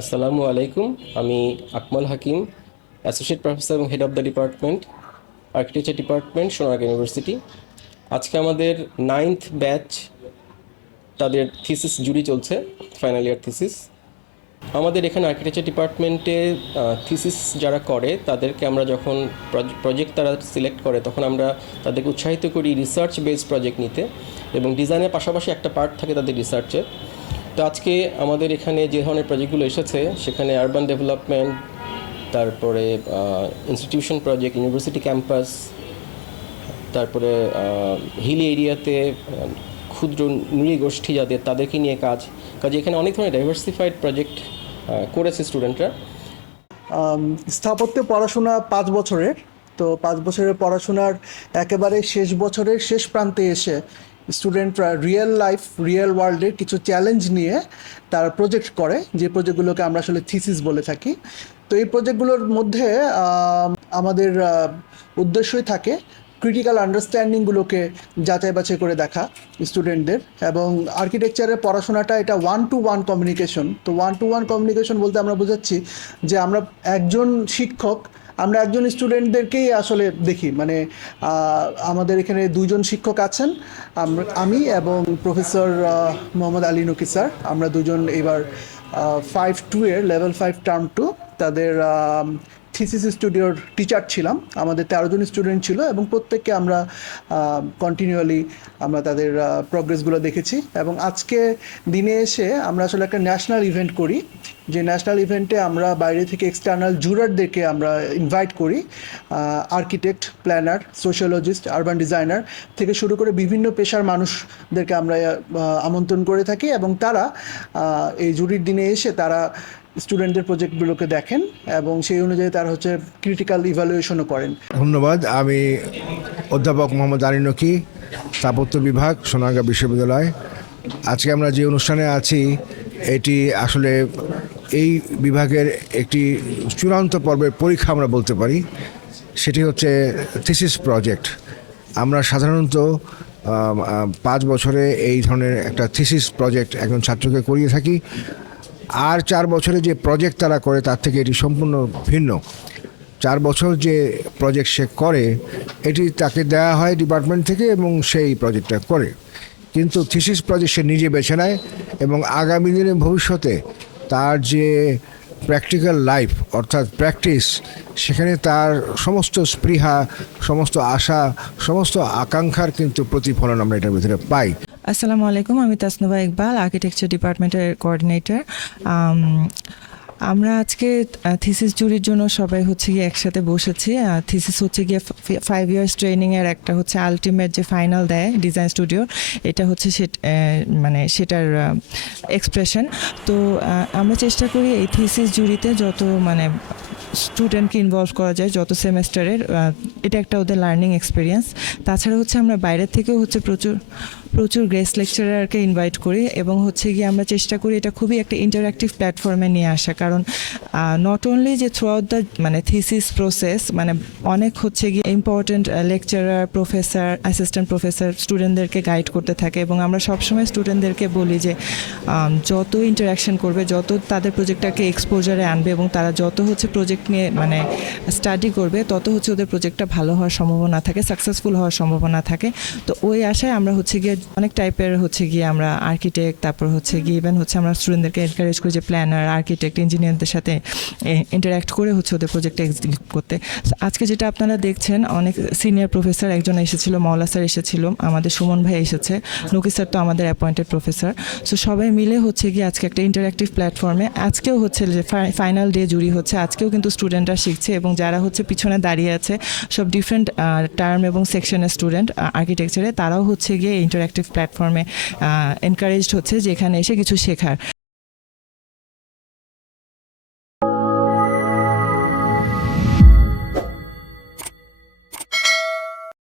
আসসালামু আলাইকুম, আমি আকমাল হাকিম অ্যাসোসিয়েট প্রফেসর এবং head of the department architecture department Sonargaon university আজকে আমাদের নাইন্থ ব্যাচ তাদের থিসিস জুরি চলছে ফাইনাল ইয়ার থিসিস আমাদের এখানে আর্কিটেকচার ডিপার্টমেন্টে থিসিস যারা করে, তাদেরকে আমরা যখন প্রজেক্ট তারা সিলেক্ট করে, তখন আমরা তাদেরকে উৎসাহিত করি রিসার্চ বেসড প্রজেক্ট নিতে এবং ডিজাইনের পাশাপাশি একটা পার্ট থাকে তাদের রিসার্চের তো আজকে আমাদের এখানে যে ধরনের প্রজেক্টগুলো এসেছে, সেখানে আরবান ডেভেলপমেন্ট তারপরে ইনস্টিটিউশন প্রজেক্ট ইউনিভার্সিটি ক্যাম্পাস তারপরে হিল এরিয়াতে ক্ষুদ্র নৃগোষ্ঠী যাদের, তাদেরকে নিয়ে কাজ। কাজে এখানে অনেক ধরনের ডাইভার্সিফাইড প্রজেক্ট করেছে স্টুডেন্টরা স্থাপত্য পড়াশোনা পাঁচ বছরের। তো পাঁচ বছরের পড়াশোনার একেবারে শেষ বছরের শেষ প্রান্তে এসে স্টুডেন্টরা রিয়েল লাইফ রিয়েল ওয়ার্ল্ডের কিছু চ্যালেঞ্জ নিয়ে তার প্রজেক্ট করে, যে প্রজেক্টগুলোকে আমরা আসলে থিসিস বলে থাকি। তো এই প্রজেক্টগুলোর মধ্যে আমাদের উদ্দেশ্যই থাকে ক্রিটিক্যাল আন্ডারস্ট্যান্ডিংগুলোকে যাচাই বাছাই করে দেখা স্টুডেন্টদের এবং আর্কিটেকচারের পড়াশোনাটা এটা ওয়ান টু ওয়ান কমিউনিকেশন তো ওয়ান টু ওয়ান কমিউনিকেশন বলতে আমরা বোঝাচ্ছি যে আমরা একজন শিক্ষক আমরা একজন স্টুডেন্টদেরকেই আসলে দেখি মানে আমাদের এখানে দুজন শিক্ষক আছেন আমি এবং প্রফেসর মোহাম্মদ আলী নকি স্যার। আমরা দুজন এবার ফাইভ টু এর লেভেল ফাইভ টার্ম টু তাদের থিসিস স্টুডিওর টিচার ছিলাম। আমাদের তেরো জন স্টুডেন্ট ছিল এবং প্রত্যেককে আমরা কন্টিনিউয়ালি আমরা তাদের প্রগ্রেসগুলো দেখেছি এবং আজকে দিনে এসে আমরা আসলে একটা ন্যাশনাল ইভেন্ট করি। যে ন্যাশনাল ইভেন্টে আমরা বাইরে থেকে এক্সটার্নাল জুরারদেরকে আমরা ইনভাইট করি architect planner sociologist urban designer থেকে শুরু করে বিভিন্ন পেশার মানুষদেরকে আমরা আমন্ত্রণ করে থাকি এবং তারা এই জুরির দিনে এসে তারা স্টুডেন্টদের প্রজেক্টগুলোকে দেখেন এবং সেই অনুযায়ী তার হচ্ছে ক্রিটিক্যাল ইভ্যালুয়েশনও করেন। ধন্যবাদ। আমি অধ্যাপক মোহাম্মদ আলী নকি, স্থাপত্য বিভাগ, সোনারগাঁ বিশ্ববিদ্যালয়। আজকে আমরা যে অনুষ্ঠানে আছি, এটি আসলে এই বিভাগের একটি চূড়ান্ত পর্বের পরীক্ষা আমরা বলতে পারি। সেটি হচ্ছে থিসিস প্রজেক্ট আমরা সাধারণত পাঁচ বছরে এই ধরনের একটা থিসিস প্রজেক্ট একজন ছাত্রকে করিয়ে থাকি। আর চার বছরে যে প্রজেক্ট তারা করে, তার থেকে এটি সম্পূর্ণ ভিন্ন। চার বছর যে প্রজেক্ট সে করে, এটি তাকে দেওয়া হয় ডিপার্টমেন্ট থেকে এবং সেই প্রজেক্টটা করে। কিন্তু থিসিস প্রজেক্ট সে নিজে বেছে নেয় এবং আগামী দিনে ভবিষ্যতে তার যে প্র্যাকটিক্যাল লাইফ অর্থাৎ প্র্যাকটিস সেখানে তার সমস্ত স্পৃহা, সমস্ত আশা, সমস্ত আকাঙ্ক্ষার কিন্তু প্রতিফলন আমরা এটার ভিতরে পাই। আসসালামু আলাইকুম, আমি তাসনুবা ইকবাল আর্কিটেকচার ডিপার্টমেন্টের কোঅর্ডিনেটর আমরা আজকে থিসিস জুরির জন্য সবাই হচ্ছে গিয়ে একসাথে বসেছি। থিসিস হচ্ছে গিয়ে ফাইভ ইয়ার্স ট্রেনিংয়ের একটা হচ্ছে আলটিমেট যে ফাইনাল দেয় ডিজাইন স্টুডিও এটা হচ্ছে সে মানে সেটার এক্সপ্রেশন তো আমরা চেষ্টা করি এই থিসিস জুরিতে যত মানে স্টুডেন্টকে ইনভলভ করা যায় যত সেমেস্টারের এটা একটা ওদের লার্নিং এক্সপিরিয়েন্স তাছাড়া হচ্ছে আমরা বাইরের থেকেও হচ্ছে প্রচুর প্রচুর গেস্ট লেকচারারকে ইনভাইট করি এবং হচ্ছে গিয়ে আমরা চেষ্টা করি এটা খুবই একটা ইন্টারাক্টিভ প্ল্যাটফর্মে নিয়ে আসা। কারণ নট অনলি যে থ্রু আউট দ্য মানে থিসিস প্রসেস মানে অনেক হচ্ছে গিয়ে important lecturer professor assistant professor স্টুডেন্টদেরকে গাইড করতে থাকে এবং আমরা সবসময় স্টুডেন্টদেরকে বলি যে যত ইন্টারাকশন করবে, যত তাদের প্রজেক্টটাকে এক্সপোজারে আনবে এবং তারা যত হচ্ছে প্রজেক্ট নিয়ে মানে স্টাডি করবে, তত হচ্ছে ওদের প্রজেক্টটা ভালো হওয়ার সম্ভাবনা থাকে সাকসেসফুল হওয়ার সম্ভাবনা থাকে। তো ওই আশায় আমরা হচ্ছে গিয়ে অনেক টাইপের হচ্ছে গিয়ে আমরা আর্কিটেক্ট তারপর হচ্ছে গিয়ে ইভেন হচ্ছে আমরা স্টুডেন্টদেরকে এনকারেজ করি যে প্ল্যানার আর্কিটেক্ট ইঞ্জিনিয়ারদের সাথে ইন্টারাক্ট করে হচ্ছে ওদের প্রজেক্টটা এক্সিকিউট করতে। আজকে যেটা আপনারা দেখছেন অনেক সিনিয়র প্রফেসর একজন এসেছিল মৌলা স্যার এসেছিল আমাদের সুমন ভাই এসেছে নকি স্যার তো আমাদের অ্যাপয়েন্টেড প্রফেসর সো সবাই মিলে হচ্ছে গিয়ে আজকে একটা ইন্টারাক্টিভ প্ল্যাটফর্মে আজকেও হচ্ছে যে ফাইনাল ডে জুরি হচ্ছে আজকেও কিন্তু স্টুডেন্টরা শিখছে এবং যারা হচ্ছে পিছনে দাঁড়িয়ে আছে সব ডিফারেন্ট টার্ম এবং সেকশনের স্টুডেন্ট আর্কিটেকচারে তারাও হচ্ছে গিয়ে ইন্টারাক্টিভ প্ল্যাটফর্মে এনকারেজড হচ্ছে যেখানে এসে কিছু শেখার।